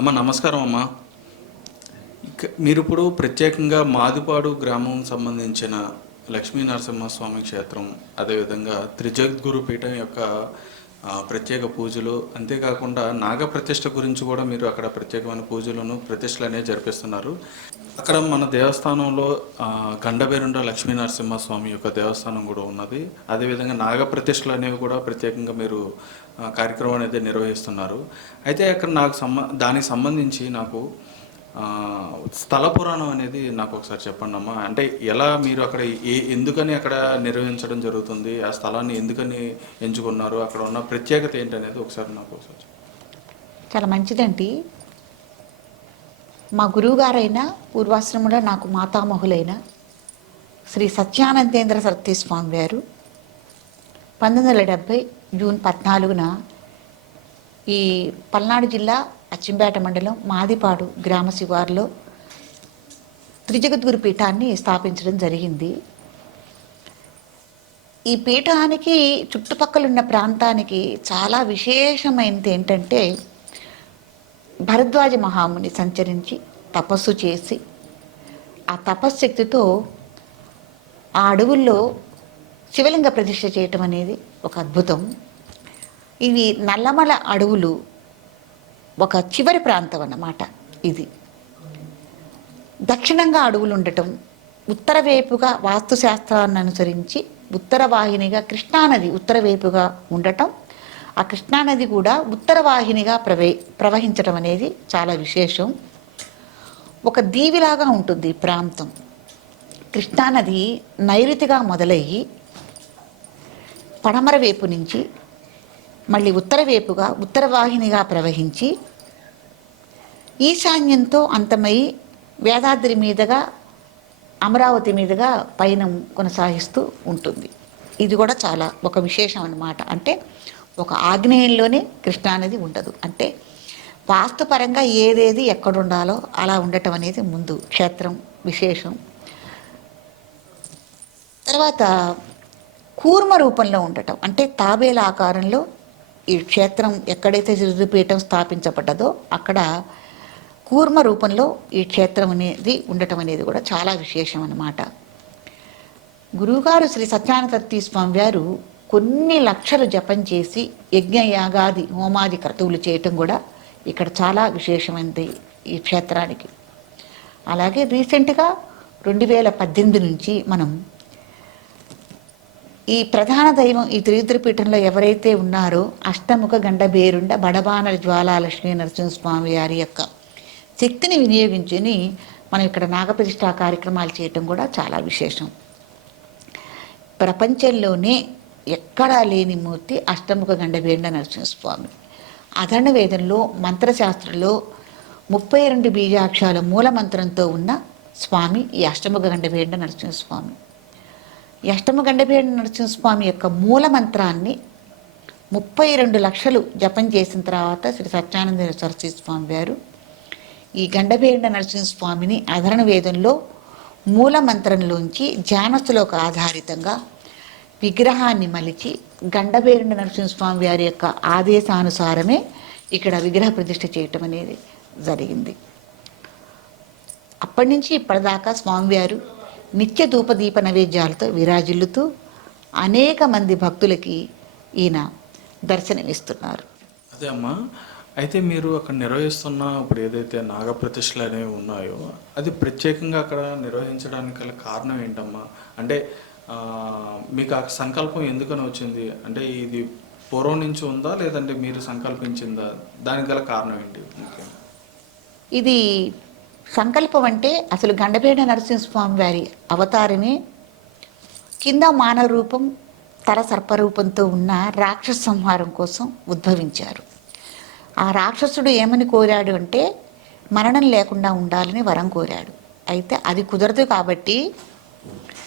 అమ్మ నమస్కారం అమ్మ. మీరు ఇప్పుడు ప్రత్యేకంగా మాదిపాడు గ్రామం సంబంధించిన లక్ష్మీ నరసింహస్వామి క్షేత్రం, అదేవిధంగా త్రిజగద్గురు పీఠం యొక్క ప్రత్యేక పూజలు, అంతేకాకుండా నాగప్రతిష్ఠ గురించి కూడా మీరు అక్కడ ప్రత్యేకమైన పూజలను ప్రతిష్టలు అనేవి జరిపిస్తున్నారు. అక్కడ మన దేవస్థానంలో గండబేరుండ లక్ష్మీ నరసింహస్వామి యొక్క దేవస్థానం కూడా ఉన్నది. అదేవిధంగా నాగప్రతిష్టలు అనేవి కూడా ప్రత్యేకంగా మీరు కార్యక్రమం అనేది నిర్వహిస్తున్నారు. అయితే అక్కడ దానికి సంబంధించి నాకు స్థల పురాణం అనేది నాకు ఒకసారి చెప్పండి అమ్మా. అంటే ఎలా మీరు అక్కడ ఎందుకని అక్కడ నిర్వహించడం జరుగుతుంది, ఆ స్థలాన్ని ఎందుకని ఎంచుకున్నారు, అక్కడ ఉన్న ప్రత్యేకత ఏంటనేది ఒకసారి నాకు ఒకసారి. చాలా మంచిదండి. మా గురువుగారైన పూర్వాశ్రమంలో నాకు మాతామహులైన శ్రీ సత్యానందేంద్ర సరస్వతి స్వామి వారు 1970 జూన్ 14న ఈ పల్నాడు జిల్లా అచ్చంపేట మండలం మాదిపాడు గ్రామ శివారులో త్రిజగద్గురు పీఠాన్ని స్థాపించడం జరిగింది. ఈ పీఠానికి చుట్టుపక్కలున్న ప్రాంతానికి చాలా విశేషమైనది ఏంటంటే, భరద్వాజ మహాముని సంచరించి తపస్సు చేసి ఆ తపశ్శక్తితో ఆ అడవుల్లో శివలింగ ప్రతిష్ఠ చేయటం అనేది ఒక అద్భుతం. ఇవి నల్లమల అడవులు ఒక చివరి ప్రాంతం అన్నమాట. ఇది దక్షిణంగా అడవులు ఉండటం, ఉత్తర వైపుగా వాస్తుశాస్త్రాన్ని అనుసరించి ఉత్తర వాహినిగా కృష్ణానది ఉత్తర వైపుగా ఉండటం, ఆ కృష్ణానది కూడా ఉత్తర వాహినిగా ప్రవహించడం అనేది చాలా విశేషం. ఒక దీవిలాగా ఉంటుంది ఈ ప్రాంతం. కృష్ణానది నైరుతిగా మొదలయ్యి పడమర వైపు నుంచి మళ్ళీ ఉత్తర వైపుగా ఉత్తర వాహినిగా ప్రవహించి ఈశాన్యంతో అంతమై వేదాద్రి మీదుగా అమరావతి మీదుగా పయనం కొనసాగిస్తూ ఉంటుంది. ఇది కూడా చాలా ఒక విశేషం అన్నమాట. అంటే ఒక ఆగ్నేయంలోనే కృష్ణానది ఉండదు. అంటే వాస్తుపరంగా ఏదేది ఎక్కడుండాలో అలా ఉండటం అనేది ముందు క్షేత్రం విశేషం. తర్వాత కూర్మ రూపంలో ఉండటం, అంటే తాబేల ఆకారంలో ఈ క్షేత్రం ఎక్కడైతే త్రిజగద్గురుపీఠం స్థాపించబడ్డదో అక్కడ కూర్మ రూపంలో ఈ క్షేత్రం అనేది ఉండటం అనేది కూడా చాలా విశేషం అన్నమాట. గురువుగారు శ్రీ సత్యానంద సరస్వతి స్వామి వారు కొన్ని లక్షలు జపం చేసి యజ్ఞయాగాది హోమాది క్రతువులు చేయటం కూడా ఇక్కడ చాలా విశేషమైనది ఈ క్షేత్రానికి. అలాగే రీసెంట్గా 2018 నుంచి మనం ఈ ప్రధాన దైవం ఈ త్రిజగద్గురుపీఠంలో ఎవరైతే ఉన్నారో అష్టముఖ గండబేరుండ బడబానల జ్వాలా లక్ష్మీ నరసింహస్వామి వారి యొక్క శక్తిని వినియోగించుని మనం ఇక్కడ నాగప్రతిష్ఠా కార్యక్రమాలు చేయటం కూడా చాలా విశేషం. ప్రపంచంలోనే ఎక్కడా లేని మూర్తి అష్టముఖ గండబేరుండ నరసింహస్వామి. అధర్ణ వేదంలో మంత్రశాస్త్రంలో 32 బీజాక్షరాల మూల మంత్రంతో ఉన్న స్వామి ఈ అష్టముఖ గండబేరుండ నరసింహస్వామి. ఈ అష్టముఖ గండబేరుండ నరసింహస్వామి యొక్క మూల మంత్రాన్ని 32 లక్షలు జపం చేసిన తర్వాత శ్రీ సత్యానంద సరస్వతి స్వామి వారు ఈ గండబేరుండ నరసింహస్వామిని అధర్ణ వేదంలో మూల మంత్రంలోంచి ధ్యానస్థులోకి ఆధారితంగా విగ్రహాన్ని మలిచి గండబేరుండ నరసింహస్వామి వారి యొక్క ఆదేశానుసారమే ఇక్కడ విగ్రహ ప్రతిష్ఠ చేయటం అనేది జరిగింది. అప్పటి నుంచి ఇప్పటిదాకా స్వామివారు నిత్య ధూపదీప నైవేద్యాలతో విరాజిల్లుతూ అనేక మంది భక్తులకి ఈయన దర్శనమిస్తున్నారు. అదే అమ్మా. అయితే మీరు అక్కడ నిర్వహిస్తున్న ఇప్పుడు ఏదైతే నాగప్రతిష్టలు అనేవి ఉన్నాయో అది ప్రత్యేకంగా అక్కడ నిర్వహించడానికి గల కారణం ఏంటమ్మా? అంటే మీకు ఆ సంకల్పం ఎందుకని వచ్చింది? అంటే ఇది పూర్వం నుంచి ఉందా లేదంటే మీరు సంకల్పించిందా? దానికి గల కారణం ఏంటి? ఇది సంకల్పం అంటే అసలు గండబేరుండ నరసింహస్వామి వారి అవతారమే కింద మానవ రూపం తల సర్పరూపంతో ఉన్న రాక్షస సంహారం కోసం ఉద్భవించారు. ఆ రాక్షసుడు ఏమని కోరాడు అంటే మరణం లేకుండా ఉండాలని వరం కోరాడు. అయితే అది కుదరదు కాబట్టి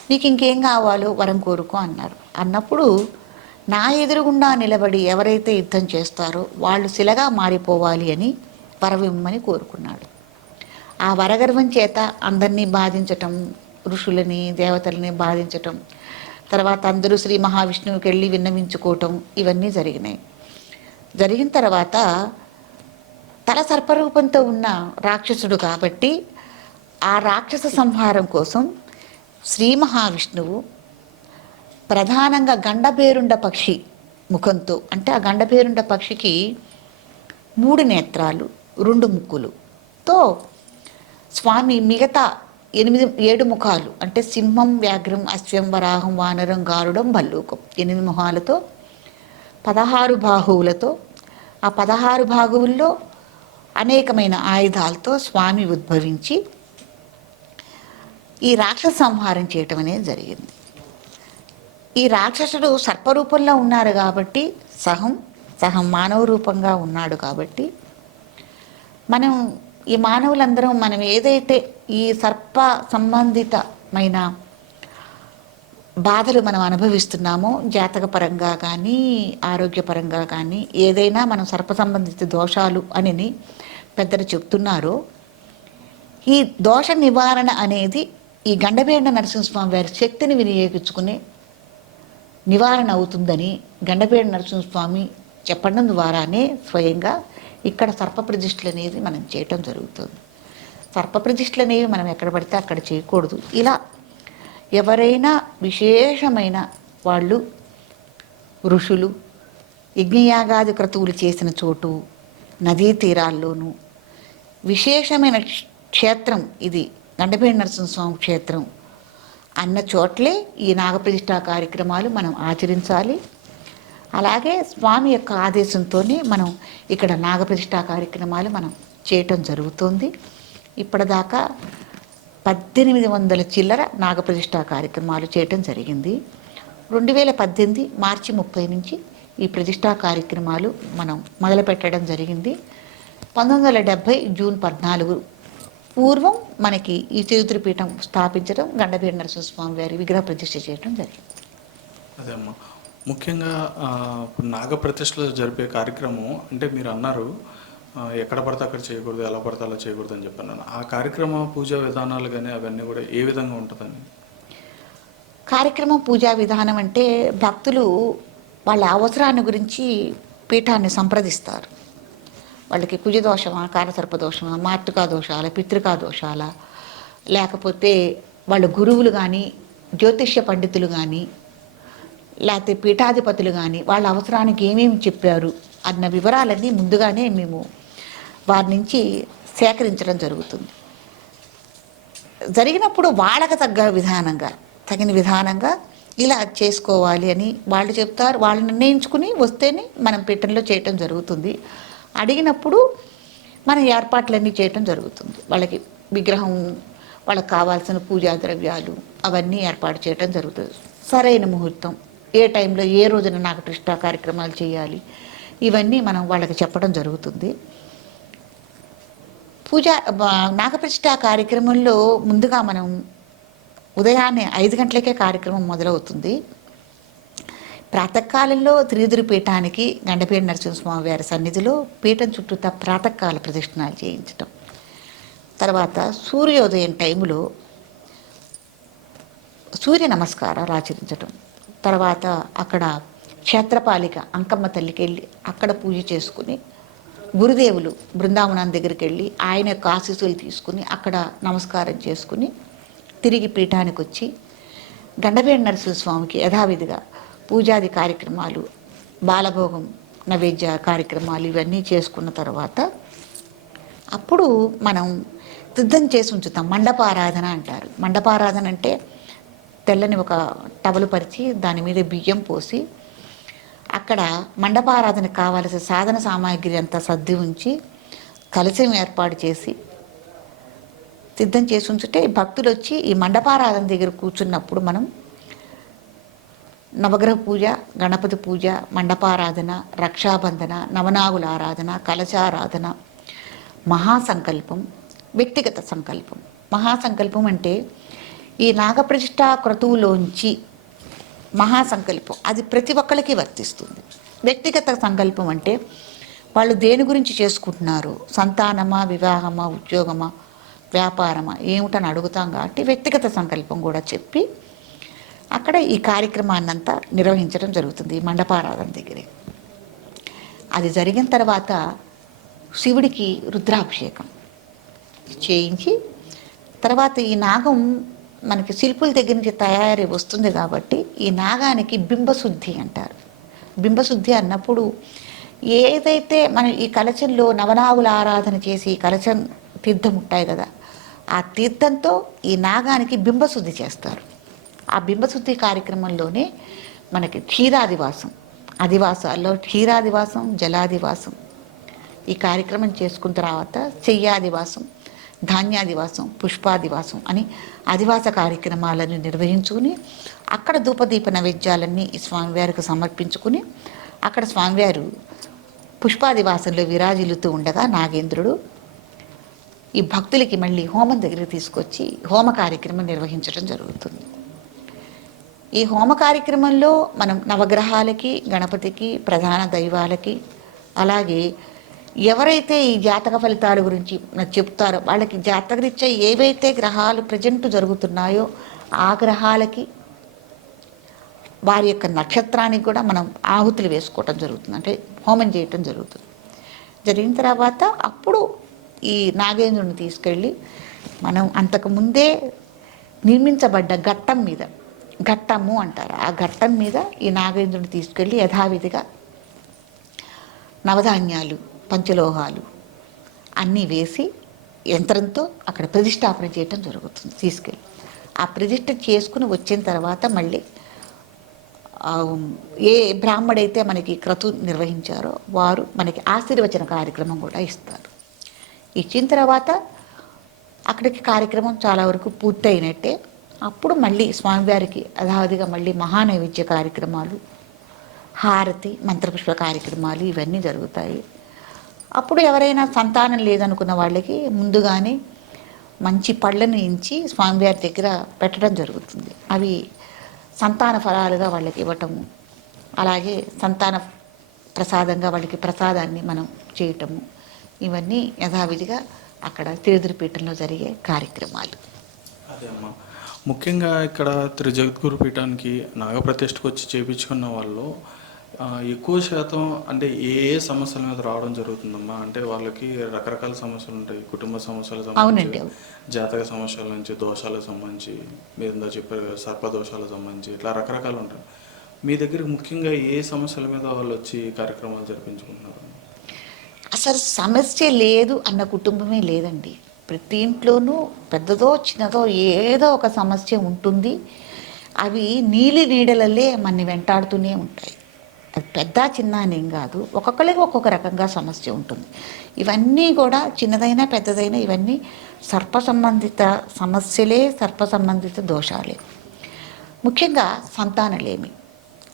నీకు ఇంకేం కావాలో వరం కోరుకో అన్నారు. అన్నప్పుడు నా ఎదురుగుండా నిలబడి ఎవరైతే యుద్ధం చేస్తారో వాళ్ళు శిలగా మారిపోవాలి అని వరమిమ్మని కోరుకున్నాడు. ఆ వరగర్వం చేత అందరినీ బాధించటం, ఋషులని దేవతల్ని బాధించటం, తర్వాత అందరూ శ్రీ మహావిష్ణువుకి వెళ్ళి విన్నవించుకోవటం, ఇవన్నీ జరిగినాయి. జరిగిన తర్వాత తల సర్పరూపంతో ఉన్న రాక్షసుడు కాబట్టి ఆ రాక్షస సంహారం కోసం శ్రీ మహావిష్ణువు ప్రధానంగా గండభేరుండ పక్షి ముఖంతో, అంటే ఆ గండభేరుండ పక్షికి 3 నేత్రాలు 2 ముక్కులుతో స్వామి మిగతా 7 ముఖాలు, అంటే సింహం, వ్యాఘ్రం, అశ్వం, వరాహం, వానరం, గారుడం, భల్లూకం 8 ముఖాలతో 16 బాహువులతో, ఆ 16 బాహువుల్లో అనేకమైన ఆయుధాలతో స్వామి ఉద్భవించి ఈ రాక్షస సంహారం చేయటం అనేది జరిగింది. ఈ రాక్షసుడు సర్పరూపంలో ఉన్నారు కాబట్టి సహం మానవ రూపంగా ఉన్నాడు కాబట్టి మనం ఈ మానవులందరం మనం ఏదైతే ఈ సర్ప సంబంధితమైన బాధలు మనం అనుభవిస్తున్నామో, జాతకపరంగా కానీ ఆరోగ్యపరంగా కానీ ఏదైనా మనం సర్ప సంబంధిత దోషాలు అని పెద్దలు చెప్తున్నారో, ఈ దోష నివారణ అనేది ఈ గండభేరుండ నరసింహస్వామి వారి శక్తిని వినియోగించుకునే నివారణ అవుతుందని గండభేరుండ నరసింహస్వామి చెప్పడం ద్వారానే స్వయంగా ఇక్కడ సర్ప ప్రతిష్ఠలు అనేది మనం చేయటం జరుగుతుంది. సర్ప ప్రతిష్ఠలు అనేవి మనం ఎక్కడ పడితే అక్కడ చేయకూడదు. ఇలా ఎవరైనా విశేషమైన వాళ్ళు ఋషులు యజ్ఞయాగాది క్రతువులు చేసిన చోటు, నదీ తీరాల్లోనూ విశేషమైన క్షేత్రం ఇది గండభేరుండ నరసింహస్వామి క్షేత్రం అన్న చోట్లే ఈ నాగప్రతిష్ఠా కార్యక్రమాలు మనం ఆచరించాలి. అలాగే స్వామి యొక్క ఆదేశంతోనే మనం ఇక్కడ నాగప్రతిష్ఠా కార్యక్రమాలు మనం చేయటం జరుగుతుంది. ఇప్పటిదాకా 1800 చిల్లర నాగప్రతిష్ఠా కార్యక్రమాలు చేయటం జరిగింది. 2018 మార్చి 30 నుంచి ఈ ప్రతిష్ఠా కార్యక్రమాలు మనం మొదలుపెట్టడం జరిగింది. 1970 జూన్ 14 పూర్వం మనకి ఈ తిరుపతిపీఠం స్థాపించడం, గండభేరుండ నరసింహస్వామి వారి విగ్రహ ప్రతిష్ఠ చేయడం జరిగింది. అదే అమ్మా, ముఖ్యంగా ఇప్పుడు నాగప్రతిష్ఠలు జరిపే కార్యక్రమం అంటే మీరు అన్నారు ఎక్కడ పడితే అక్కడ చేయకూడదు, ఎలా పడితే అలా చేయకూడదు అని చెప్పాను. ఆ కార్యక్రమ పూజా విధానాలు కానీ అవన్నీ కూడా ఏ విధంగా ఉంటుందని? కార్యక్రమం పూజా విధానం అంటే భక్తులు వాళ్ళ అవసరాన్ని గురించి పీఠాన్ని సంప్రదిస్తారు. వాళ్ళకి కుజదోషమా, కాలసర్పదోషమా, మాతృకా దోషాల, పితృకా దోషాల, లేకపోతే వాళ్ళ గురువులు కానీ, జ్యోతిష్య పండితులు కానీ, లేకపోతే పీఠాధిపతులు కానీ వాళ్ళ అవసరానికి ఏమేమి చెప్పారు అన్న వివరాలన్నీ ముందుగానే మేము వారి నుంచి సేకరించడం జరుగుతుంది. జరిగినప్పుడు వాళ్ళకి తగిన విధానంగా ఇలా చేసుకోవాలి అని వాళ్ళు చెప్తారు. వాళ్ళు నిర్ణయించుకుని వస్తేనే మనం పీఠంలో చేయటం జరుగుతుంది. అడిగినప్పుడు మన ఏర్పాట్లన్నీ చేయటం జరుగుతుంది. వాళ్ళకి విగ్రహం, వాళ్ళకి కావాల్సిన పూజా ద్రవ్యాలు అవన్నీ ఏర్పాటు చేయటం జరుగుతుంది. సరైన ముహూర్తం, ఏ టైంలో ఏ రోజున నాగప్రతిష్ఠా కార్యక్రమాలు చేయాలి, ఇవన్నీ మనం వాళ్ళకి చెప్పడం జరుగుతుంది. నాగప్రతిష్ఠా కార్యక్రమంలో ముందుగా మనం ఉదయాన్నే 5 గంటలకే కార్యక్రమం మొదలవుతుంది. ప్రాతకాలంలో తిరుపతిపీఠానికి గండభేరుండ నరసింహస్వామి వారి సన్నిధిలో పీఠం చుట్టూతా ప్రాతకాల ప్రదక్షిణాలు చేయించటం, తర్వాత సూర్యోదయం టైంలో సూర్య నమస్కారాలు ఆచరించటం, తర్వాత అక్కడ క్షేత్రపాలిక అంకమ్మ తల్లికి వెళ్ళి అక్కడ పూజ చేసుకుని, గురుదేవులు బృందావనం దగ్గరికి వెళ్ళి ఆయన యొక్క ఆశీస్సులు తీసుకుని అక్కడ నమస్కారం చేసుకుని తిరిగి పీఠానికి వచ్చి గండభేరుండ నరసింహస్వామికి యథావిధిగా పూజాది కార్యక్రమాలు, బాలభోగం నైవేద్య కార్యక్రమాలు ఇవన్నీ చేసుకున్న తర్వాత అప్పుడు మనం సిద్ధం చేసి ఉంచుతాం. మండపారాధన అంటారు. మండపారాధన అంటే తెల్లని ఒక టవలు పరిచి దాని మీద బియ్యం పోసి అక్కడ మండపారాధనకు కావలసిన సాధన సామాగ్రి అంతా సర్ది ఉంచి కలశం ఏర్పాటు చేసి సిద్ధం చేసి ఉంచుతే భక్తులు వచ్చి ఈ మండపారాధన దగ్గర కూర్చున్నప్పుడు మనం నవగ్రహ పూజ, గణపతి పూజ, మండపారాధన, రక్షాబంధన, నవనాగుల ఆరాధన, కలశారాధన, మహాసంకల్పం, వ్యక్తిగత సంకల్పం. మహాసంకల్పం అంటే ఈ నాగప్రతిష్ఠా క్రతువులోంచి మహాసంకల్పం అది ప్రతి ఒక్కరికి వర్తిస్తుంది. వ్యక్తిగత సంకల్పం అంటే వాళ్ళు దేని గురించి చేసుకుంటున్నారు, సంతానమా, వివాహమా, ఉద్యోగమా, వ్యాపారమా ఏమిటని అడుగుతాం కాబట్టి వ్యక్తిగత సంకల్పం కూడా చెప్పి అక్కడ ఈ కార్యక్రమాన్నంతా నిర్వహించడం జరుగుతుంది ఈ మండపారాధన దగ్గరే. అది జరిగిన తర్వాత శివుడికి రుద్రాభిషేకం చేయించి, తర్వాత ఈ నాగం మనకి శిల్పుల దగ్గర నుంచి తయారీ వస్తుంది కాబట్టి ఈ నాగానికి బింబశుద్ధి అంటారు. బింబశుద్ధి అన్నప్పుడు ఏదైతే మనం ఈ కలశంలో నవనాగుల ఆరాధన చేసి కలశం తీర్థం ఉంటాయి కదా, ఆ తీర్థంతో ఈ నాగానికి బింబశుద్ధి చేస్తారు. ఆ బింబశుద్ధి కార్యక్రమంలోనే మనకి క్షీరాదివాసం, అదివాసాల్లో క్షీరాదివాసం, జలాదివాసం ఈ కార్యక్రమం చేసుకున్న తర్వాత చెయ్యాదివాసం, ధాన్యాదివాసం, పుష్పాదివాసం అని అధివాస కార్యక్రమాలను నిర్వహించుకుని అక్కడ ధూపదీప నైవేద్యాలన్నీ ఈ స్వామివారికి సమర్పించుకుని అక్కడ స్వామివారు పుష్పాదివాసంలో విరాజిల్లుతూ ఉండగా నాగేంద్రుడు ఈ భక్తులకి మళ్ళీ హోమం దగ్గరికి తీసుకొచ్చి హోమ కార్యక్రమం నిర్వహించడం జరుగుతుంది. ఈ హోమ కార్యక్రమంలో మనం నవగ్రహాలకి, గణపతికి, ప్రధాన దైవాలకి, అలాగే ఎవరైతే ఈ జాతక ఫలితాల గురించి చెప్తారో వాళ్ళకి జాతకరీత్యా ఏవైతే గ్రహాలు ప్రజెంట్ జరుగుతున్నాయో ఆ గ్రహాలకి వారి యొక్క నక్షత్రానికి కూడా మనం ఆహుతులు వేసుకోవటం జరుగుతుంది, అంటే హోమం చేయటం జరుగుతుంది. జరిగిన తర్వాత అప్పుడు ఈ నాగేంద్రుని తీసుకెళ్ళి మనం అంతకుముందే నిర్మించబడ్డ ఘట్టం మీద, ఘట్టము అంటారు, ఆ ఘట్టం మీద ఈ నాగేంద్రుని తీసుకెళ్ళి యథావిధిగా నవధాన్యాలు, పంచలోహాలు అన్నీ వేసి యంత్రంతో అక్కడ ప్రతిష్టాపన చేయటం జరుగుతుంది. తీసుకెళ్ళి ఆ ప్రతిష్ఠ చేసుకుని వచ్చిన తర్వాత మళ్ళీ ఏ బ్రాహ్మడైతే మనకి క్రతు నిర్వహించారో వారు మనకి ఆశీర్వచన కార్యక్రమం కూడా ఇస్తారు. ఇచ్చిన తర్వాత అక్కడికి కార్యక్రమం చాలా వరకు పూర్తయినట్టే. అప్పుడు మళ్ళీ స్వామివారికి యథావిధిగా మళ్ళీ మహానైవేద్య కార్యక్రమాలు, హారతి, మంత్రపుష్ప కార్యక్రమాలు ఇవన్నీ జరుగుతాయి. అప్పుడు ఎవరైనా సంతానం లేదనుకున్న వాళ్ళకి ముందుగానే మంచి పళ్ళను ఇచ్చి స్వామివారి దగ్గర పెట్టడం జరుగుతుంది. అవి సంతాన ఫలాలుగా వాళ్ళకి ఇవ్వటము, అలాగే సంతాన ప్రసాదంగా వాళ్ళకి ప్రసాదాన్ని మనం చేయటము, ఇవన్నీ యథావిధిగా అక్కడ తిరుదిరిపీఠంలో జరిగే కార్యక్రమాలు. అదే అమ్మా, ముఖ్యంగా ఇక్కడ త్రిజగద్గురు పీఠానికి నాగప్రతిష్ఠకు వచ్చి చేయించుకున్న వాళ్ళు ఎక్కువ శాతం అంటే ఏ ఏ సమస్యల మీద రావడం జరుగుతుందమ్మా? అంటే వాళ్ళకి రకరకాల సమస్యలు ఉంటాయి, కుటుంబ సమస్యలకు సంబంధించి, జాతక సమస్యల నుంచి, దోషాలకు సంబంధించి, మీరు ఇందా చెప్పారు సర్పదోషాలకు సంబంధించి, ఇట్లా రకరకాలు ఉంటాయి. మీ దగ్గరికి ముఖ్యంగా ఏ సమస్యల మీద వాళ్ళు వచ్చి కార్యక్రమాలు జరిపించుకుంటున్నారు? అసలు సమస్య లేదు అన్న కుటుంబమే లేదండి. ప్రతి ఇంట్లోనూ పెద్దదో చిన్నదో ఏదో ఒక సమస్య ఉంటుంది. అవి నీలి నీడలల్లే మనని వెంటాడుతూనే ఉంటాయి. అది పెద్ద చిన్న అనేం కాదు, ఒక్కొక్కరికి ఒక్కొక్క రకంగా సమస్య ఉంటుంది. ఇవన్నీ కూడా చిన్నదైనా పెద్దదైనా ఇవన్నీ సర్ప సంబంధిత సమస్యలే, సర్ప సంబంధిత దోషాలే. ముఖ్యంగా సంతానలేమి,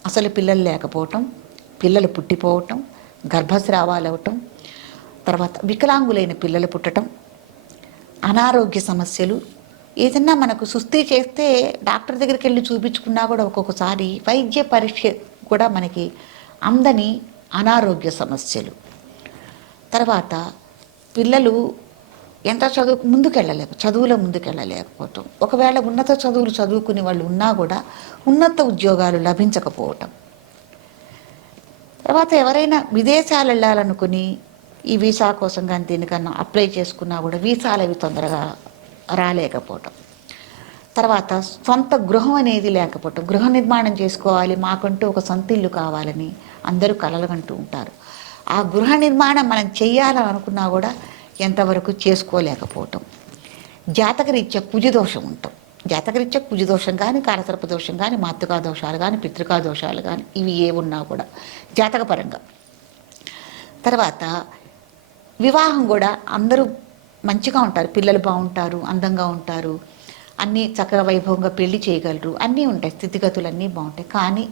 అసలు పిల్లలు లేకపోవటం, పిల్లలు పుట్టిపోవటం, గర్భస్రావాలు అవటం, తర్వాత వికలాంగులైన పిల్లలు పుట్టడం, అనారోగ్య సమస్యలు. ఏదన్నా మనకు సుస్థి చేస్తే డాక్టర్ దగ్గరికి వెళ్ళి చూపించుకున్నా కూడా ఒక్కొక్కసారి వైద్య పరీక్ష కూడా మనకి అందని అనారోగ్య సమస్యలు. తర్వాత పిల్లలు ఎంత చదువులో ముందుకెళ్ళలేకపోవటం, ఒకవేళ ఉన్నత చదువులు చదువుకునే వాళ్ళు ఉన్నా కూడా ఉన్నత ఉద్యోగాలు లభించకపోవటం. తర్వాత ఎవరైనా విదేశాలు వెళ్ళాలనుకుని ఈ వీసా కోసం కానీ దీనికన్నా అప్లై చేసుకున్నా కూడా వీసాలు అవి తొందరగా రాలేకపోవటం. తర్వాత సొంత గృహం అనేది లేకపోవటం, గృహ నిర్మాణం చేసుకోవాలి, మాకంటూ ఒక సొంత ఇల్లు కావాలని అందరూ కలలుగంటూ ఉంటారు. ఆ గృహ నిర్మాణం మనం చెయ్యాలని అనుకున్నా కూడా ఎంతవరకు చేసుకోలేకపోవటం. జాతకరీత్యా కుజదోషం ఉంటాం, జాతకరీత్యా కుజదోషం కానీ, కాలసర్ప దోషం కానీ, మాతృకా దోషాలు కానీ, పితృకా దోషాలు కానీ ఇవి ఏ ఉన్నా కూడా జాతకపరంగా. తర్వాత వివాహం కూడా అందరూ మంచిగా ఉంటారు, పిల్లలు బాగుంటారు, అందంగా ఉంటారు, అన్నీ చక్కగా వైభవంగా పెళ్లి చేయగలరు, అన్నీ ఉంటాయి, స్థితిగతులన్నీ బాగుంటాయి. కానీ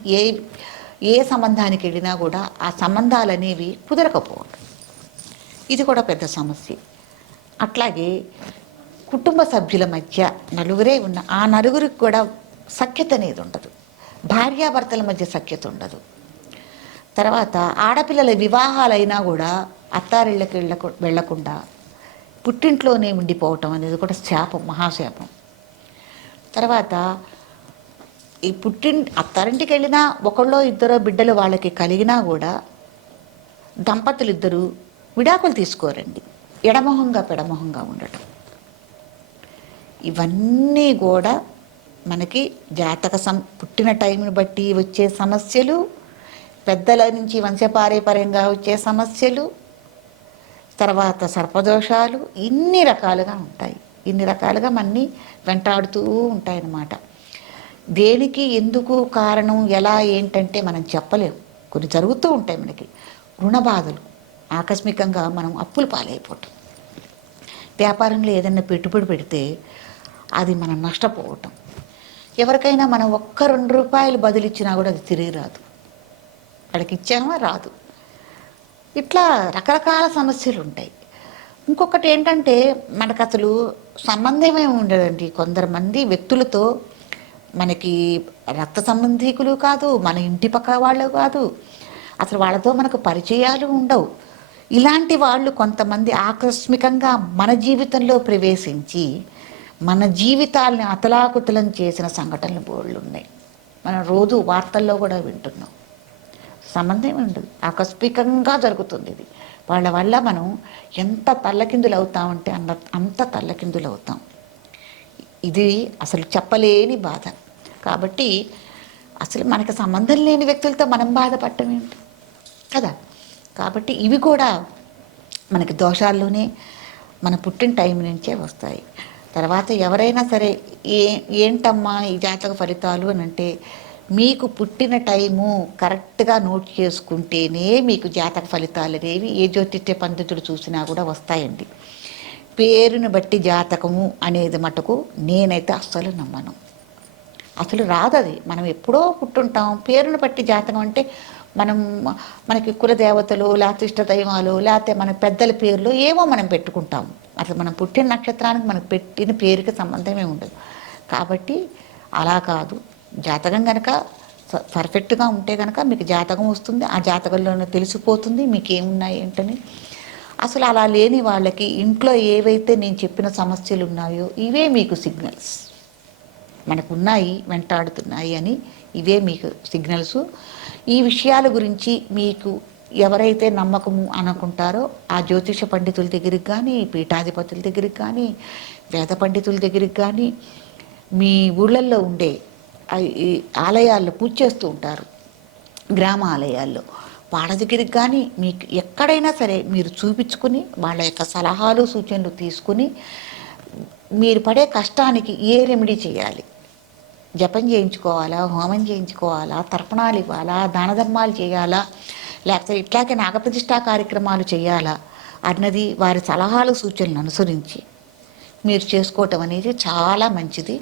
ఏ సంబంధానికి వెళ్ళినా కూడా ఆ సంబంధాలు అనేవి కుదరకపోవడం, ఇది కూడా పెద్ద సమస్య. అట్లాగే కుటుంబ సభ్యుల మధ్య నలుగురే ఉన్న ఆ నలుగురికి కూడా సఖ్యత అనేది ఉండదు, భార్యాభర్తల మధ్య సఖ్యత ఉండదు. తర్వాత ఆడపిల్లల వివాహాలైనా కూడా అత్తారిళ్ళకి వెళ్ళకుండా పుట్టింట్లోనే ఉండిపోవటం అనేది కూడా శాపం, మహాశాపం. తర్వాత ఈ అత్తారింటికి వెళ్ళినా ఒకళ్ళో ఇద్దరో బిడ్డలు వాళ్ళకి కలిగినా కూడా దంపతులు ఇద్దరు విడాకులు తీసుకోరండి. ఎడమొహంగా పెడమొహంగా ఉండటం, ఇవన్నీ కూడా మనకి పుట్టిన టైంని బట్టి వచ్చే సమస్యలు, పెద్దల నుంచి వంశపారంపర్యంగా వచ్చే సమస్యలు, తర్వాత సర్పదోషాలు, ఇన్ని రకాలుగా ఉంటాయి. ఇన్ని రకాలుగా మన్ని వెంటాడుతూ ఉంటాయన్నమాట. దేనికి ఎందుకు కారణం ఎలా ఏంటంటే మనం చెప్పలేము. కొన్ని జరుగుతూ ఉంటాయి మనకి. రుణ బాధలు, ఆకస్మికంగా మనం అప్పులు పాలైపోవటం, వ్యాపారంలో ఏదైనా పెట్టుబడి పెడితే అది మనం నష్టపోవటం, ఎవరికైనా మనం ఒక్క 2 రూపాయలు బదులిచ్చినా కూడా అది తిరిగి రాదు, వాళ్ళకి ఇచ్చామా రాదు. ఇట్లా రకరకాల సమస్యలు ఉంటాయి. ఇంకొకటి ఏంటంటే మనకు అసలు సంబంధమే ఉండదండి. కొందరు వ్యక్తులతో మనకి రక్త సంబంధీకులు కాదు, మన ఇంటి పక్క వాళ్ళు కాదు, అసలు వాళ్ళతో మనకు పరిచయాలు ఉండవు. ఇలాంటి వాళ్ళు కొంతమంది ఆకస్మికంగా మన జీవితంలో ప్రవేశించి మన జీవితాలని అతలాకుతలం చేసిన సంఘటనలు బోళ్ళు ఉన్నాయి. మనం రోజు వార్తల్లో కూడా వింటున్నాం. సంబంధం ఉండదు, ఆకస్మికంగా జరుగుతుంది ఇది. వాళ్ళ వల్ల మనం ఎంత తల్లకిందులు అవుతామంటే అంత తల్లకిందులు అవుతాం. ఇది అసలు చెప్పలేని బాధ. కాబట్టి అసలు మనకు సంబంధం లేని వ్యక్తులతో మనం బాధపడటం ఏంటి కదా. కాబట్టి ఇవి కూడా మనకి దోషాల్లోనే మన పుట్టిన టైం నుంచే వస్తాయి. తర్వాత ఎవరైనా సరే ఏంటమ్మా ఈ జాతక ఫలితాలు అని అంటే, మీకు పుట్టిన టైము కరెక్ట్గా నోట్ చేసుకుంటేనే మీకు జాతక ఫలితాలు అనేవి ఏ జ్యోతిష్య పండితుడు చూసినా కూడా వస్తాయండి. పేరుని బట్టి జాతకము అనేది మటుకు నేనైతే అస్సలు నమ్మను. అసలు రాదది. మనం ఎప్పుడో పుట్టుంటాం. పేరుని బట్టి జాతకం అంటే మనకి కులదేవతలు, లేకపోతే ఇష్టదైవాలు, లేకపోతే మన పెద్దల పేర్లు ఏవో మనం పెట్టుకుంటాం. అసలు మనం పుట్టిన నక్షత్రానికి మనకు పెట్టిన పేరుకి సంబంధమే ఉండదు. కాబట్టి అలా కాదు. జాతకం కనుక పర్ఫెక్ట్గా ఉంటే కనుక మీకు జాతకం వస్తుంది. ఆ జాతకంలోనే తెలిసిపోతుంది మీకు ఏమున్నాయి ఏంటని. అసలు అలా లేని వాళ్ళకి ఇంట్లో ఏవైతే నేను చెప్పిన సమస్యలు ఉన్నాయో ఇవే మీకు సిగ్నల్స్. మనకు ఉన్నాయి, వెంటాడుతున్నాయి అని ఇవే మీకు సిగ్నల్స్. ఈ విషయాల గురించి మీకు ఎవరైతే నమ్మకము అనుకుంటారో ఆ జ్యోతిష పండితుల దగ్గరికి కానీ, పీఠాధిపతుల దగ్గరికి కానీ, వేద పండితుల దగ్గరికి కానీ, మీ ఊళ్ళల్లో ఉండే ఆలయాల్లో పూజ చేస్తూ ఉంటారు, గ్రామ ఆలయాల్లో, వాళ్ళ దగ్గరికి కానీ మీకు ఎక్కడైనా సరే మీరు చూపించుకుని వాళ్ళ యొక్క సలహాలు సూచనలు తీసుకుని మీరు పడే కష్టానికి ఏ రెమెడీ చేయాలి, జపం చేయించుకోవాలా, హోమం చేయించుకోవాలా, తర్పణాలు ఇవ్వాలా, దాన ధర్మాలు చేయాలా, లేకపోతే ఇట్లాగే నాగప్రతిష్ఠా కార్యక్రమాలు చేయాలా అన్నది వారి సలహాలు సూచనలు అనుసరించి మీరు చేసుకోవటం అనేది చాలా మంచిది.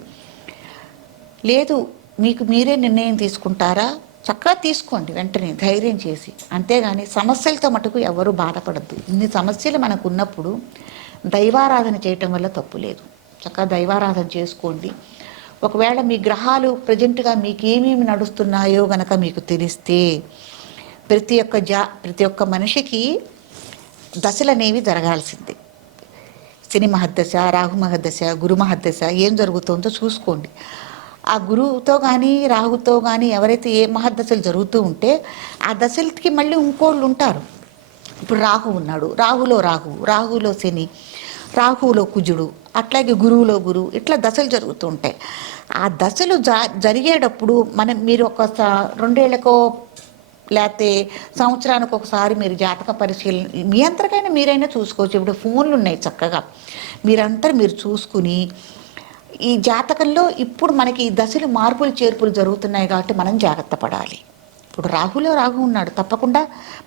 లేదు మీకు మీరే నిర్ణయం తీసుకుంటారా, చక్కగా తీసుకోండి వెంటనే ధైర్యం చేసి. అంతేగాని సమస్యలతో మటుకు ఎవరు బాధపడద్దు. ఇన్ని సమస్యలు మనకు ఉన్నప్పుడు దైవారాధన చేయటం వల్ల తప్పు లేదు. చక్కగా దైవారాధన చేసుకోండి. ఒకవేళ మీ గ్రహాలు ప్రజెంట్గా మీకు ఏమేమి నడుస్తున్నాయో గనక మీకు తెలిస్తే ప్రతి ఒక్క మనిషికి దశలు అనేవి జరగాల్సిందే. శని మహద్దశ, రాహు మహద్దశ, గురు మహద్దశ ఏం జరుగుతుందో చూసుకోండి. ఆ గురువుతో కానీ రాహుతో కానీ ఎవరైతే ఏ మహద్దశలు జరుగుతూ ఉంటే ఆ దశలకి మళ్ళీ ఇంకోళ్ళు ఉంటారు. ఇప్పుడు రాహు ఉన్నాడు, రాహులో శని, రాహువులో కుజుడు, అట్లాగే గురువులో గురువు, ఇట్లా దశలు జరుగుతూ ఉంటాయి. ఆ దశలు జరిగేటప్పుడు మీరు ఒక 2 ఏళ్లకో లేకపోతే సంవత్సరానికి ఒకసారి మీరు జాతక పరిశీలన మీ అంతరికైనా మీరైనా చూసుకోవచ్చు. ఇప్పుడు ఫోన్లు ఉన్నాయి చక్కగా, మీరు చూసుకుని ఈ జాతకంలో ఇప్పుడు మనకి ఈ దశలు మార్పులు చేర్పులు జరుగుతున్నాయి కాబట్టి మనం జాగ్రత్త పడాలి. ఇప్పుడు రాహు ఉన్నాడు, తప్పకుండా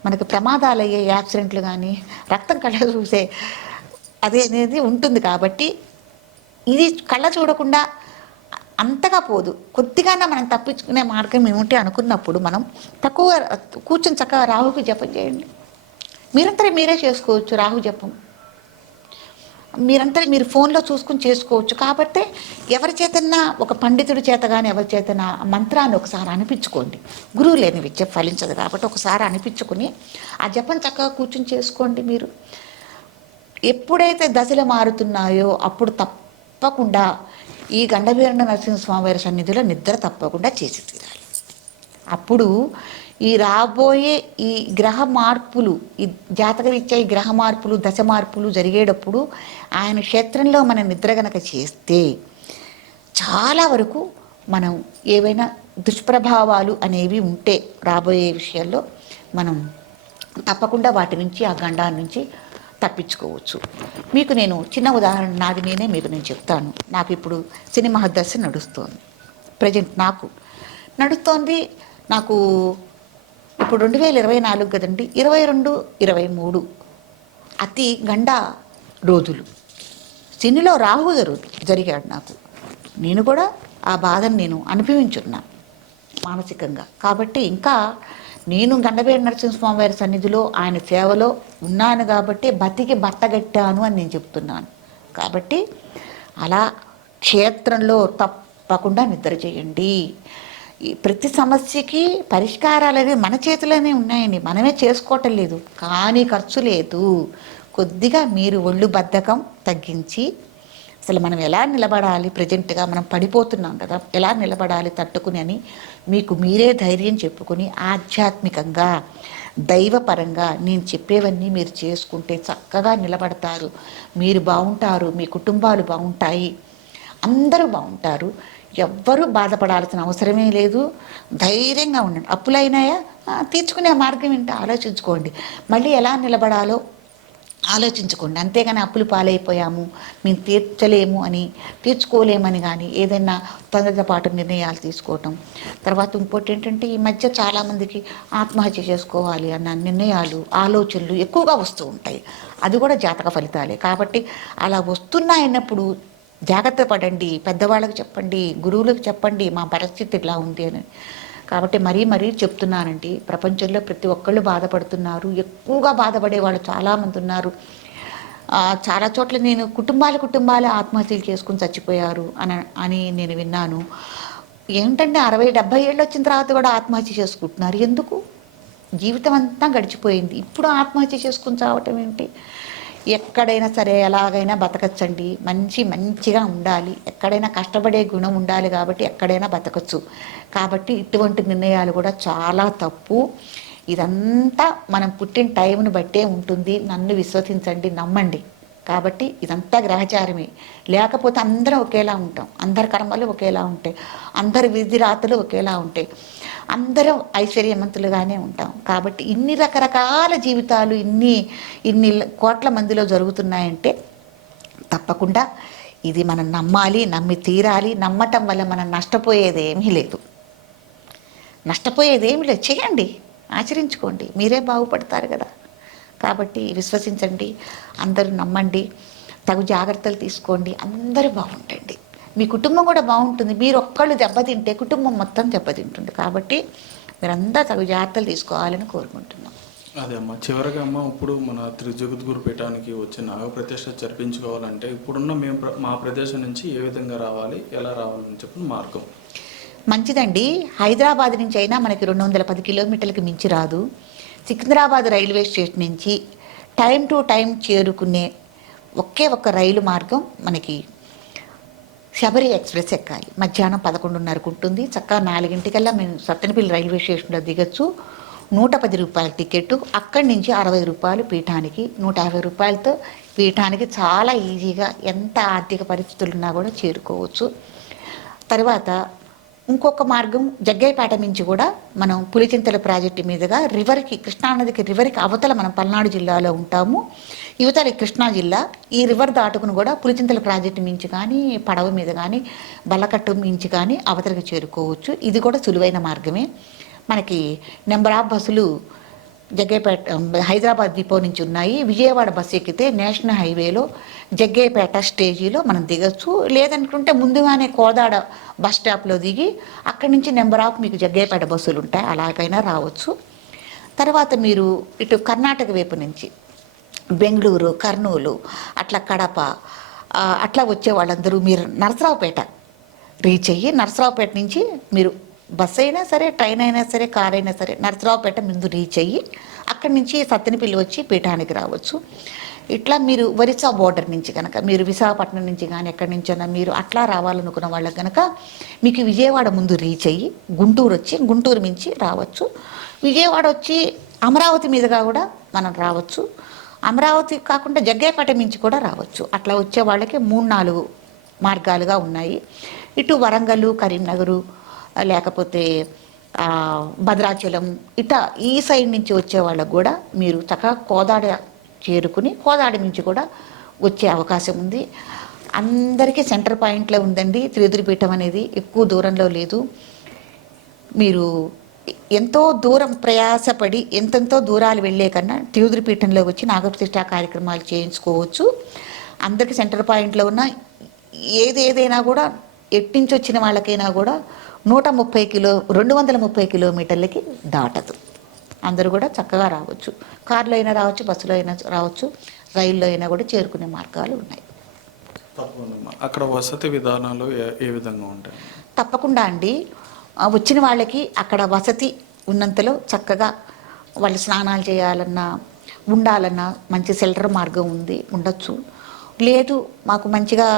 మనకి ప్రమాదాలు అయ్యే యాక్సిడెంట్లు కానీ రక్తం కళ్ళ చూసే అదే అనేది ఉంటుంది. కాబట్టి ఇది కళ్ళ చూడకుండా అంతగా పోదు, కొద్దిగానే మనం తప్పించుకునే మార్గం ఏమిటి అనుకున్నప్పుడు మనం తక్కువ కూర్చొని చక్కగా రాహుకి జపం చేయండి. మీరే చేసుకోవచ్చు రాహు జపం. మీరు ఫోన్లో చూసుకుని చేసుకోవచ్చు. కాబట్టి ఎవరి చేతన్నా ఒక పండితుడి చేత కానీ ఎవరి చేతనా మంత్రాన్ని ఒకసారి అనిపించుకోండి. గురువు లేని విద్య ఫలించదు కాబట్టి ఒకసారి అనిపించుకుని ఆ జపం చక్కగా కూర్చొని చేసుకోండి. మీరు ఎప్పుడైతే దశలు మారుతున్నాయో అప్పుడు తప్పకుండా ఈ గండభీరణ నరసింహస్వామి వారి సన్నిధిలో నిద్ర తప్పకుండా చేసి తీరాలి. అప్పుడు ఈ రాబోయే ఈ గ్రహ మార్పులు, ఈ జాతకరీత్యా ఈ గ్రహ మార్పులు, దశ మార్పులు జరిగేటప్పుడు ఆయన క్షేత్రంలో మనం నిద్ర గనక చేస్తే చాలా వరకు మనం ఏవైనా దుష్ప్రభావాలు అనేవి ఉంటే రాబోయే విషయాల్లో మనం తప్పకుండా వాటి నుంచి, ఆ గండాల నుంచి తప్పించుకోవచ్చు. మీకు నేను చిన్న ఉదాహరణ నాది నేనే మీకు నేను చెప్తాను. నాకు ఇప్పుడు సినిమా దశ నడుస్తోంది. ప్రజెంట్ నాకు నడుస్తోంది. నాకు ఇప్పుడు 2024 కదండి, 22, 23 అతి గండ రోజులు. శనిలో రాహు జరిగాడు నాకు. నేను కూడా ఆ బాధను నేను అనుభవించున్నా మానసికంగా. కాబట్టి ఇంకా నేను గండవేడి నరసింహస్వామి వారి సన్నిధిలో ఆయన సేవలో ఉన్నాను కాబట్టి బతికి బట్టగట్టాను అని నేను చెప్తున్నాను. కాబట్టి అలా క్షేత్రంలో తప్పకుండా నిద్ర చేయండి. ఈ ప్రతి సమస్యకి పరిష్కారాలు అనేవి మన చేతిలోనే ఉన్నాయండి, మనమే చేసుకోవటం లేదు. కానీ ఖర్చు లేదు. కొద్దిగా మీరు ఒళ్ళు బద్ధకం తగ్గించి అసలు మనం ఎలా నిలబడాలి, ప్రజెంట్గా మనం పడిపోతున్నాం కదా, ఎలా నిలబడాలి తట్టుకుని అని మీకు మీరే ధైర్యం చెప్పుకొని ఆధ్యాత్మికంగా దైవపరంగా నేను చెప్పేవన్నీ మీరు చేసుకుంటే చక్కగా నిలబడతారు. మీరు బాగుంటారు, మీ కుటుంబాలు బాగుంటాయి, అందరూ బాగుంటారు. ఎవ్వరూ బాధపడాల్సిన అవసరమే లేదు. ధైర్యంగా ఉండండి. అప్పులైనాయా, తీర్చుకునే మార్గం ఏంటో ఆలోచించుకోండి. మళ్ళీ ఎలా నిలబడాలో ఆలోచించుకోండి. అంతేగాని అప్పులు పాలైపోయాము, మేము తీర్చలేము అని, తీర్చుకోలేమని కానీ ఏదైనా తొందరపాటు నిర్ణయాలు తీసుకోవటం. తర్వాత ఇంకోటి ఏంటంటే, ఈ మధ్య చాలామందికి ఆత్మహత్య చేసుకోవాలి అన్న నిర్ణయాలు, ఆలోచనలు ఎక్కువగా వస్తూ ఉంటాయి. అది కూడా జాతక ఫలితాలే. కాబట్టి అలా వస్తున్నాయన్నప్పుడు జాగ్రత్త పడండి. పెద్దవాళ్ళకి చెప్పండి, గురువులకు చెప్పండి, మా పరిస్థితి ఇలా ఉంది అని. కాబట్టి మరీ చెప్తున్నానండి, ప్రపంచంలో ప్రతి ఒక్కళ్ళు బాధపడుతున్నారు. ఎక్కువగా బాధపడే వాళ్ళు చాలామంది ఉన్నారు. చాలా చోట్ల నేను కుటుంబాలు ఆత్మహత్యలు చేసుకుని చచ్చిపోయారు అని నేను విన్నాను. ఏంటంటే 60-70 ఏళ్ళు వచ్చిన తర్వాత కూడా ఆత్మహత్య చేసుకుంటున్నారు. ఎందుకు? జీవితం అంతా గడిచిపోయింది, ఇప్పుడు ఆత్మహత్య చేసుకుని చావటం ఏంటి? ఎక్కడైనా సరే ఎలాగైనా బతకచ్చండి. మంచిగా ఉండాలి, ఎక్కడైనా కష్టపడే గుణం ఉండాలి. కాబట్టి ఎక్కడైనా బతకచ్చు. కాబట్టి ఇటువంటి నిర్ణయాలు కూడా చాలా తప్పు. ఇదంతా మనం పుట్టిన టైంను బట్టే ఉంటుంది. నన్ను విశ్వసించండి, నమ్మండి. కాబట్టి ఇదంతా గ్రహచారమే. లేకపోతే అందరం ఒకేలా ఉంటాం, అందరి కర్మలు ఒకేలా ఉంటాయి, అందరి విధి రాతలు ఒకేలా ఉంటాయి, అందరం ఐశ్వర్యవంతులుగానే ఉంటాం. కాబట్టి ఇన్ని రకరకాల జీవితాలు ఇన్ని కోట్ల మందిలో జరుగుతున్నాయంటే తప్పకుండా ఇది మనం నమ్మాలి, నమ్మి తీరాలి. నమ్మటం వల్ల మనం నష్టపోయేది ఏమీ లేదు. చేయండి, ఆచరించుకోండి, మీరే బాగుపడతారు కదా. కాబట్టి విశ్వసించండి, అందరూ నమ్మండి, తగు జాగ్రత్తలు తీసుకోండి, అందరూ బాగుంటండి. మీ కుటుంబం కూడా బాగుంటుంది. మీరు ఒక్కళ్ళు దెబ్బతింటే కుటుంబం మొత్తం దెబ్బతింటుంది. కాబట్టి మీరంతా తగు జాగ్రత్తలు తీసుకోవాలని కోరుకుంటున్నాం. అదే అమ్మ, చివరిగా అమ్మ, ఇప్పుడు మన త్రిజగద్గురు పీఠానికి వచ్చి నాగప్రతిష్ఠ జరిపించుకోవాలంటే ఇప్పుడున్న మా ప్రదేశం నుంచి ఏ విధంగా రావాలి, ఎలా రావాలని చెప్పిన మార్గం మంచిదండి. హైదరాబాద్ నుంచి అయినా మనకి 210 కిలోమీటర్లకి మించి రాదు. సికింద్రాబాద్ రైల్వే స్టేషన్ నుంచి టైం టు టైం చేరుకునే ఒకే ఒక్క రైలు మార్గం మనకి శబరి ఎక్స్ప్రెస్ ఎక్కాలి. మధ్యాహ్నం 11:30కు ఉంటుంది. చక్కగా 4 మేము సత్తెనపల్లి రైల్వే స్టేషన్లో దిగచ్చు. 110 రూపాయల టికెట్. అక్కడి నుంచి 60 రూపాయలు పీఠానికి, 150 రూపాయలతో పీఠానికి చాలా ఈజీగా ఎంత ఆర్థిక పరిస్థితులు ఉన్నా కూడా చేరుకోవచ్చు. తర్వాత ఇంకొక మార్గం జగ్గయ్యపేట నుంచి కూడా మనం పులిచింతల ప్రాజెక్టు మీదుగా రివర్కి, కృష్ణానదికి రివర్కి అవతల మనం పల్నాడు జిల్లాలో ఉంటాము, యువతల కృష్ణా జిల్లా. ఈ రివర్ దాటుకుని కూడా పులిచింతల ప్రాజెక్టు మించి కానీ, పడవ మీద కానీ, బల్లకట్టు మించి కానీ అవతలకి చేరుకోవచ్చు. ఇది కూడా సులువైన మార్గమే. మనకి నెంబర్ ఆఫ్ బస్సులు జగ్గయ్యపేట హైదరాబాద్ డిపో నుంచి ఉన్నాయి. విజయవాడ బస్సు ఎక్కితే నేషనల్ హైవేలో జగ్గయ్యపేట స్టేజీలో మనం దిగచ్చు. లేదనుకుంటే ముందుగానే కోదాడ బస్ స్టాప్లో దిగి అక్కడి నుంచి నెంబర్ ఆఫ్ మీకు జగ్గయ్యపేట బస్సులు ఉంటాయి, అలాగైనా రావచ్చు. తర్వాత మీరు ఇటు కర్ణాటక వైపు నుంచి బెంగళూరు, కర్నూలు, అట్లా కడప, అట్లా వచ్చే వాళ్ళందరూ మీరు నరసరావుపేట రీచ్ అయ్యి, నరసరావుపేట నుంచి మీరు బస్ అయినా సరే, ట్రైన్ అయినా సరే, కార్ అయినా సరే నరసరావుపేట ముందు రీచ్ అయ్యి అక్కడి నుంచి సత్తెనపల్లి వచ్చి పీఠానికి రావచ్చు. ఇట్లా మీరు ఒరిస్సా బోర్డర్ నుంచి కనుక, మీరు విశాఖపట్నం నుంచి కానీ ఎక్కడి నుంచైనా మీరు అట్లా రావాలనుకున్న వాళ్ళకి కనుక మీకు విజయవాడ ముందు రీచ్ అయ్యి గుంటూరు వచ్చి గుంటూరు నుంచి రావచ్చు. విజయవాడ వచ్చి అమరావతి మీదుగా కూడా మనం రావచ్చు. అమరావతి కాకుండా జగ్గయ్యపేట నుంచి కూడా రావచ్చు. అట్లా వచ్చే వాళ్ళకి 3-4 మార్గాలుగా ఉన్నాయి. ఇటు వరంగల్, కరీంనగరు, లేకపోతే భద్రాచలం, ఈ సైడ్ నుంచి వచ్చే వాళ్ళకు కూడా మీరు చక్కగా కోదాడ చేరుకుని కోదాడ నుంచి కూడా వచ్చే అవకాశం ఉంది. అందరికీ సెంటర్ పాయింట్లో ఉందండి. త్రిదుర్పీఠం అనేది ఎక్కువ దూరంలో లేదు. మీరు ఎంతో దూరం ప్రయాసపడి ఎంతెంతో దూరాలు వెళ్ళే కన్నా త్రిదుర్పీఠంలో వచ్చి నాగప్రతిష్ఠ కార్యక్రమాలు చేయించుకోవచ్చు. అందరికీ సెంటర్ పాయింట్లో ఉన్న ఏదైనా కూడా ఎట్టించి వచ్చిన వాళ్ళకైనా కూడా 230 కిలోమీటర్లకి దాటదు. అందరూ కూడా చక్కగా రావచ్చు. కారులో అయినా రావచ్చు, బస్సులో అయినా రావచ్చు, రైల్లో అయినా కూడా చేరుకునే మార్గాలు ఉన్నాయి. తప్పకుండా. అక్కడ వసతి విధానాలు ఏ విధంగా ఉంటాయి? తప్పకుండా అండి. వచ్చిన వాళ్ళకి అక్కడ వసతి ఉన్నంతలో చక్కగా వాళ్ళు స్నానాలు చేయాలన్నా ఉండాలన్నా మంచి షెల్టర్ మార్గం ఉంది, ఉండొచ్చు. లేదు మాకు మంచిగా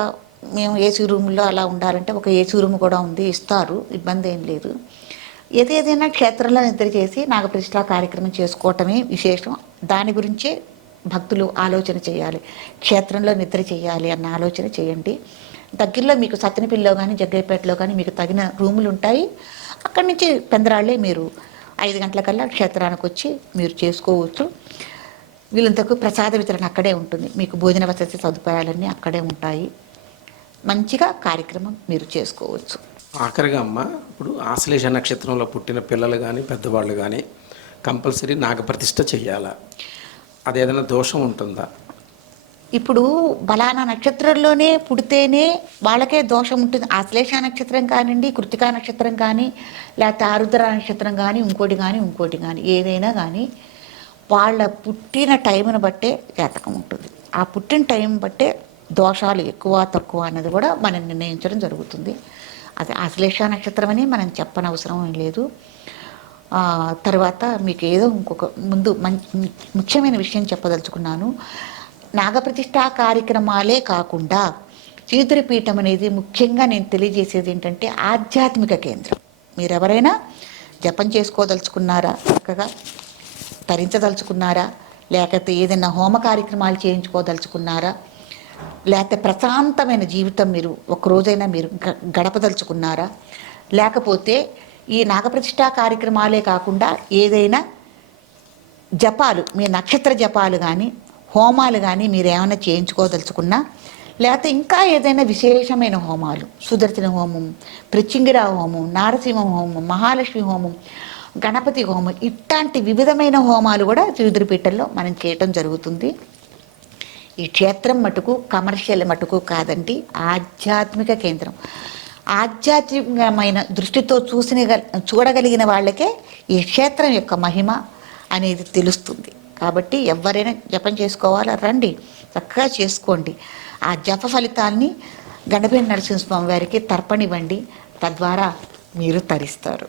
మేము ఏసీ రూమ్లో అలా ఉండాలంటే ఒక ఏసీ రూమ్ కూడా ఉంది, ఇస్తారు, ఇబ్బంది ఏం లేదు. ఏదైనా క్షేత్రంలో నిద్ర చేసి నాగప్రతిష్ఠ కార్యక్రమం చేసుకోవటమే విశేషం. దాని గురించే భక్తులు ఆలోచన చేయాలి. క్షేత్రంలో నిద్ర చేయాలి అన్న ఆలోచన చేయండి. దగ్గరలో మీకు సత్తెనపల్లిలో కానీ జగ్గయ్యపేటలో కానీ మీకు తగిన రూములు ఉంటాయి. అక్కడి నుంచి పెందరాళ్ళే మీరు 5 గంటలకల్లా క్షేత్రానికి వచ్చి మీరు చేసుకోవచ్చు. వీళ్ళంతకు ప్రసాద వితరణ అక్కడే ఉంటుంది. మీకు భోజన వసతి సదుపాయాలన్నీ అక్కడే ఉంటాయి. మంచిగా కార్యక్రమం మీరు చేసుకోవచ్చు. ఆఖరిగా అమ్మ, ఇప్పుడు ఆశ్లేష నక్షత్రంలో పుట్టిన పిల్లలు కానీ పెద్దవాళ్ళు కానీ కంపల్సరీ నాగప్రతిష్ఠ చెయ్యాలా? అదేదైనా దోషం ఉంటుందా? ఇప్పుడు బలానా నక్షత్రంలోనే పుడితేనే వాళ్ళకే దోషం ఉంటుంది. ఆశ్లేష నక్షత్రం కానివ్వండి, కృత్తికా నక్షత్రం కానీ, లేకపోతే ఆరుద్ర నక్షత్రం కానీ, ఇంకోటి కానీ ఏదైనా కానీ వాళ్ళ పుట్టిన టైంను బట్టే జాతకం ఉంటుంది. ఆ పుట్టిన టైం బట్టే దోషాలు ఎక్కువ తక్కువ అన్నది కూడా మనం నిర్ణయించడం జరుగుతుంది. అది ఆశ్లేష నక్షత్రం అని మనం చెప్పనవసరం లేదు. తర్వాత మీకు ఏదో ఇంకొక ముందు ముఖ్యమైన విషయం చెప్పదలుచుకున్నాను. నాగప్రతిష్ఠ కార్యక్రమాలే కాకుండా త్రిదుర్పీఠం అనేది ముఖ్యంగా నేను తెలియజేసేది ఏంటంటే ఆధ్యాత్మిక కేంద్రం. మీరెవరైనా జపం చేసుకోదలుచుకున్నారా, చక్కగా తరించదలుచుకున్నారా, లేకపోతే ఏదైనా హోమ కార్యక్రమాలు చేయించుకోదలుచుకున్నారా, లేకపోతే ప్రశాంతమైన జీవితం మీరు ఒక్కరోజైనా మీరు గడపదలుచుకున్నారా, లేకపోతే ఈ నాగప్రతిష్ఠ కార్యక్రమాలే కాకుండా ఏదైనా జపాలు, మీ నక్షత్ర జపాలు కానీ హోమాలు కానీ మీరు ఏమైనా చేయించుకోదలుచుకున్నా, లేకపోతే ఇంకా ఏదైనా విశేషమైన హోమాలు, సుదర్శన హోమం, ప్రత్యంగిరా హోమం, నారసింహ హోమం, మహాలక్ష్మి హోమం, గణపతి హోమం, ఇట్లాంటి వివిధమైన హోమాలు కూడా త్రిదుర్పీఠంలో మనం చేయటం జరుగుతుంది. ఈ క్షేత్రం మటుకు కమర్షియల్ మటుకు కాదండి, ఆధ్యాత్మిక కేంద్రం. ఆధ్యాత్మికమైన దృష్టితో చూడగలిగిన వాళ్ళకే ఈ క్షేత్రం యొక్క మహిమ అనేది తెలుస్తుంది. కాబట్టి ఎవరైనా జపం చేసుకోవాలా, రండి, చక్కగా చేసుకోండి. ఆ జప ఫలితాల్ని గణపతి నరసింహస్వామి వారికి తర్పణివ్వండి. తద్వారా మీరు తరిస్తారు.